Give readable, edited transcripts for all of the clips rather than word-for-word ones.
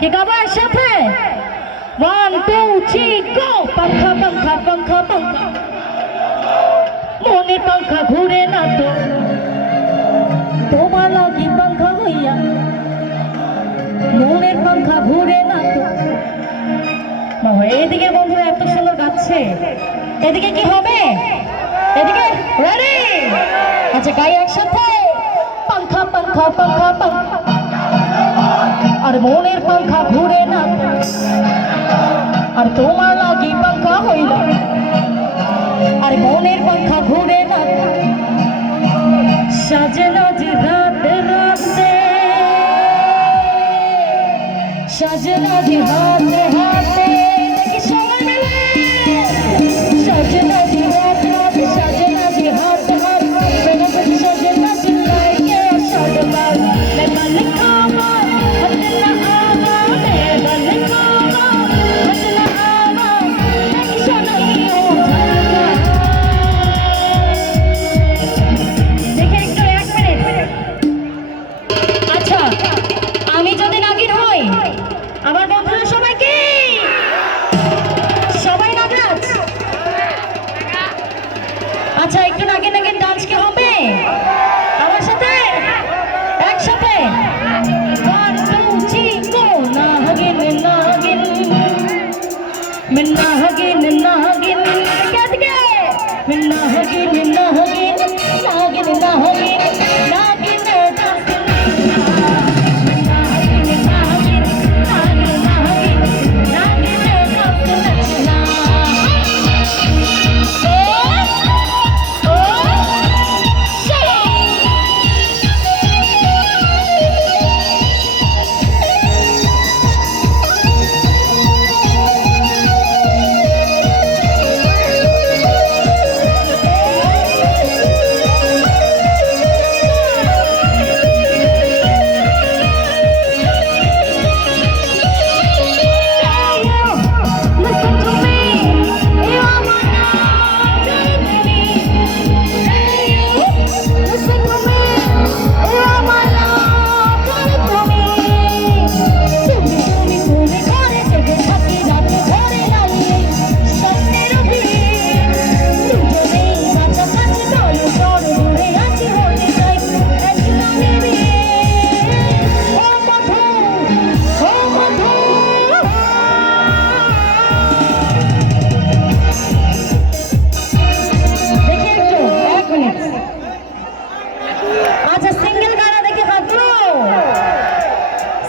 কি গাবো একসাথে? 1 2 3 গো। পাঙ্খা পাঙ্খা পাঙ্খা পাঙ্খা, মনের পাঙ্খা ঘুরে না তো, তোমার লাগি পাঙ্খা হইয়া মনের পাঙ্খা ঘুরে না তো। বাবা এদিকে বন্ধুরা এত সুন্দর গাচ্ছে, এদিকে কি হবে? এদিকে রেডি? আচ্ছা গাই একসাথে। পাঙ্খা পাঙ্খা পাঙ্খা পাঙ্খা, আর মনের পাঙ্খা ঘুরে না তো, আর তোমার লাগি পাঙ্খা হইল, আর মনের পাঙ্খা ঘুরে না তো। সাজনা জি রাতে রাতে, সাজনা জি হাতে হাতে, দেখি সবাই মিলে। সাজনা জি রাতে রাতে, সাজনা জি হাতে হাতে, মেরা কুছ সাজনা জি লাইকে সাজবাল। मैं बल खावा हट न आवा, मैं बल खावा हट न आवा, नक्शा नहीं हो जाएगा। দেখে একটু 1 মিনিট। আচ্ছা আমি যদি নাগিন হই, আমার বন্ধুরা সবাই কি? সবাই নাগাজ? আচ্ছা একটু নাগিন নাগিন ডান্স কি হবে আমার সাথে? একসাথে 1 2 3 গো। নাগিন নাগিন मैं नागिन नागिन, कैसे गए? मैं नागिन नागिन नागिन नागिन नागिन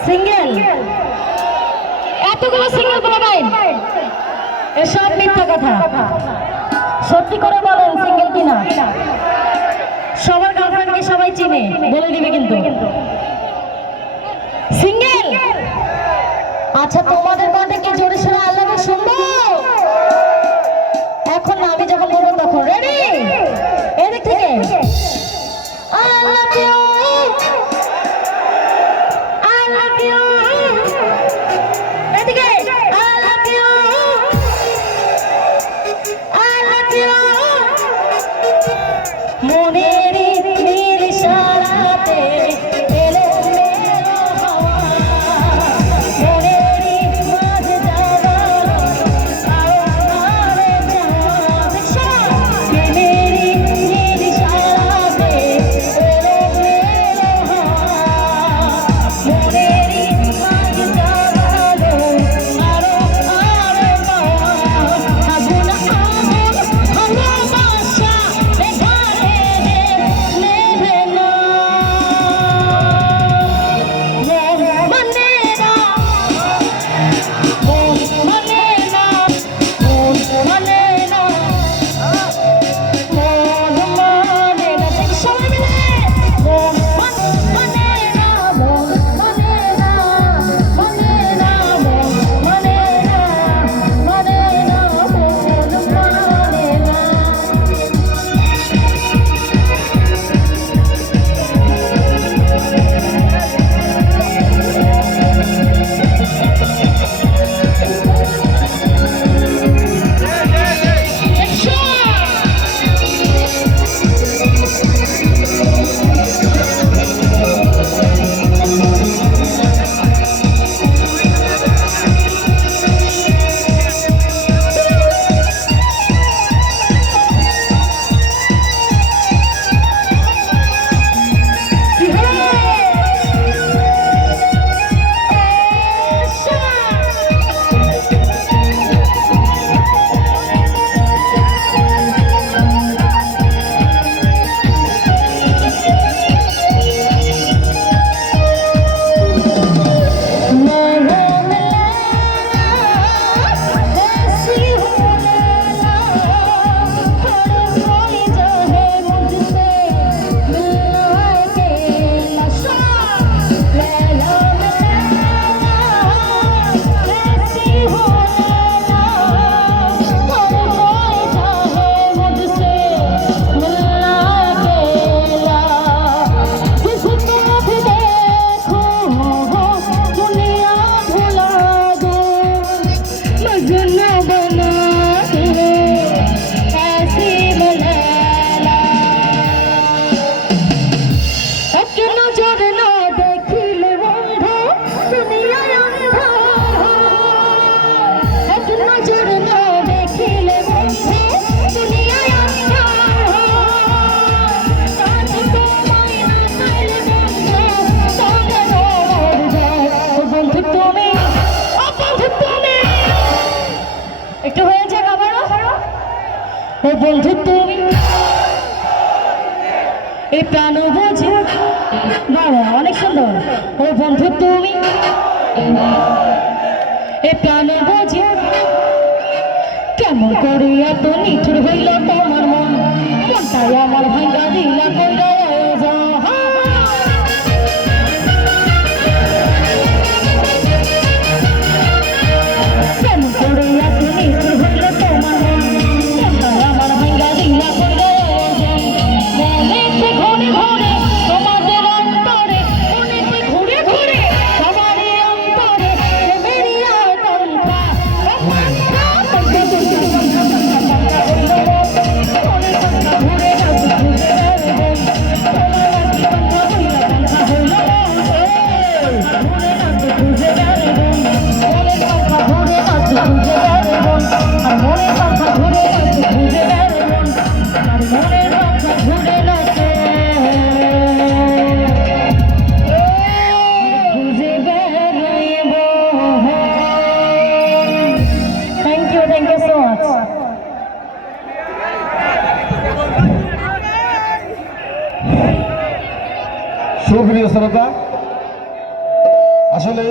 সিঙ্গেল? এতগুলো সিঙ্গেল বলে নাই, এসব মিথ্যা কথা। সত্যি করে বলেন সিঙ্গেল কিনা? সবার গার্লফ্রেন্ডকে সবাই চিনে, বলে দিবে কিন্তু সিঙ্গেল। আচ্ছা তোমাদের মধ্যে কি জোরে সোরে আল্লাহ শুনবো? এখন না, আমি যখন বলবো তখন। রেডি? এদিক থেকে I love you, I love you, এদিকে I love you, I love you, মনেরই নীল ইশারাতে এলো মেলো হাওয়া, মনেরই মাঝে জাগালো আওয়াজে জাওয়া, মনেরই নীল ইশারাতে এলো মেলো হাওয়া, মনেরই মাঝে জাগালো আরো বন্ধু তুমি এই প্রাণ বুঝি বাবা অনেক সুন্দর। ও বন্ধু তুমি এই প্রাণ বুঝি কেমন করে এত নিঠুর হইল তোমার মন, মনটাই আমার ভাঙ্গা দিলা কইরা আয়োজন। কেমন করে এত নিঠুর হইল তোমার মন, মনটাই আমার ভাঙ্গা দিলা কইরা আয়োজন। মনেতে ঘুরে ঘুরে তোমাদের অন্তরে, মনেতে ঘুরে ঘুরে তোমারই অন্তরে প্রেমেরই আকাঙ্ক্ষা। Thank you so much. সুপ্রিয় শ্রোতা, আসলে